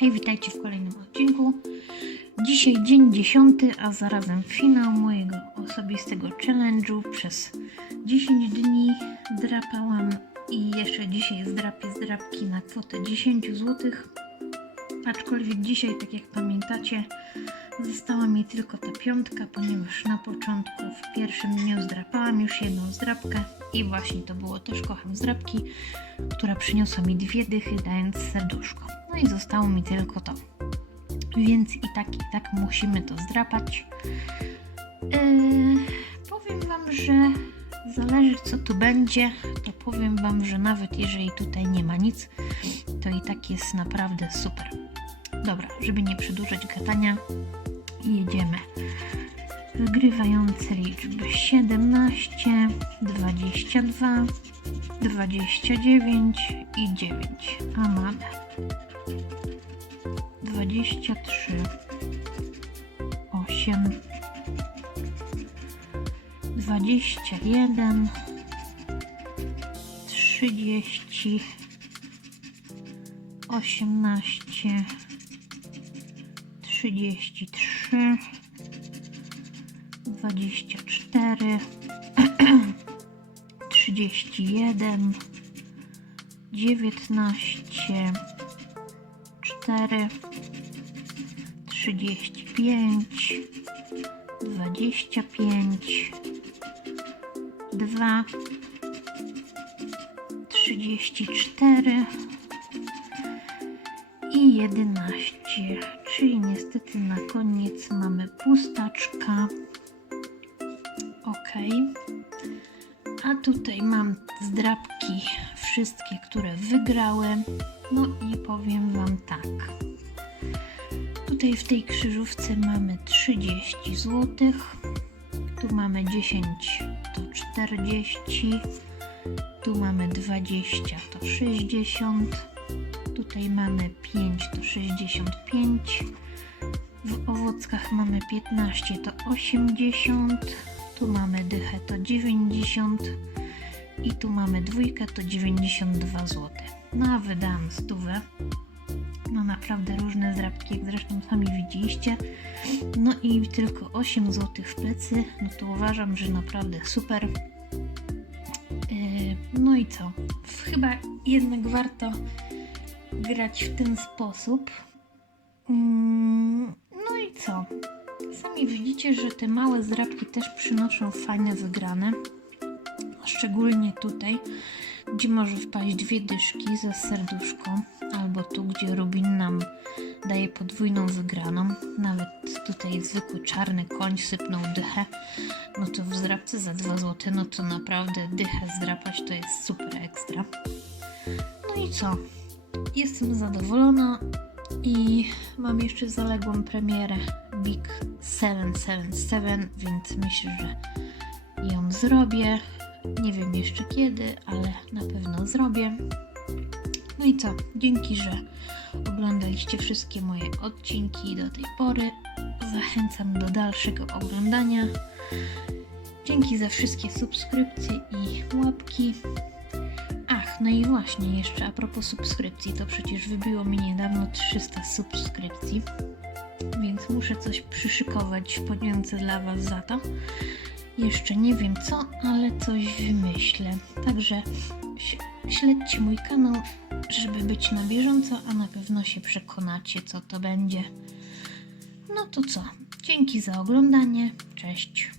Hej, witajcie w kolejnym odcinku. Dzisiaj dzień dziesiąty, a zarazem finał mojego osobistego challenge'u. Przez 10 dni drapałam i jeszcze dzisiaj zdrapię zdrapki na kwotę 10 zł. Aczkolwiek dzisiaj, tak jak pamiętacie, została mi tylko ta piątka, ponieważ na początku w pierwszym dniu zdrapałam już jedną zdrapkę i właśnie to było też kocham zdrapki, która przyniosła mi dwie dychy, dając serduszko. No i zostało mi tylko to. Więc i tak, i tak musimy to zdrapać. Yy, powiem Wam, że zależy co tu będzie, to powiem Wam, że nawet jeżeli tutaj nie ma nic, to i tak jest naprawdę super. Dobra, żeby nie przedłużać gadania, jedziemy. Wygrywające liczby 17, 22, 29 i 9. A mamy 23, 8, 21, 30, 18, 33, 24, 31, 19, 4, 35, 25, 2, 34 i 11, czyli niestety na koniec mamy pustaczka. Ok. A tutaj mam zdrabki, wszystkie, które wygrały. No i powiem Wam tak. Tutaj w tej krzyżówce mamy 30 zł. Tu mamy 10 to 40. Tu mamy 20 to 60. Tutaj mamy 5 to 65. W owockach mamy 15 to 80. Tu mamy dychę to 90. I tu mamy dwójkę to 92 zł. No a wydałam stówę. No naprawdę różne zrabki, jak zresztą sami widzieliście. No i tylko 8 zł w plecy. No to uważam, że naprawdę super. Yy, No i co? Chyba jednak warto grać w ten sposób. Mm, No i co? Sami widzicie, że te małe zrabki też przynoszą fajne wygrane. Szczególnie tutaj, gdzie może wpaść dwie dyszki ze serduszką, albo tu, gdzie Rubin nam daje podwójną wygraną. Nawet tutaj zwykły czarny koń sypnął dychę. No to w zdrabce za 2 zł, no to naprawdę dychę zdrapać to jest super ekstra. No i co? Jestem zadowolona i mam jeszcze zaległą premierę Big 777, więc myślę, że ją zrobię. Nie wiem jeszcze kiedy, ale na pewno zrobię. No i co? Dzięki, że oglądaliście wszystkie moje odcinki do tej pory. Zachęcam do dalszego oglądania. Dzięki za wszystkie subskrypcje i łapki. No i właśnie jeszcze a propos subskrypcji, to przecież wybiło mi niedawno 300 subskrypcji, więc muszę coś przyszykować w podzięce dla Was za to. Jeszcze nie wiem co, ale coś wymyślę. Także śledźcie mój kanał, żeby być na bieżąco, a na pewno się przekonacie, co to będzie. No to co? Dzięki za oglądanie. Cześć.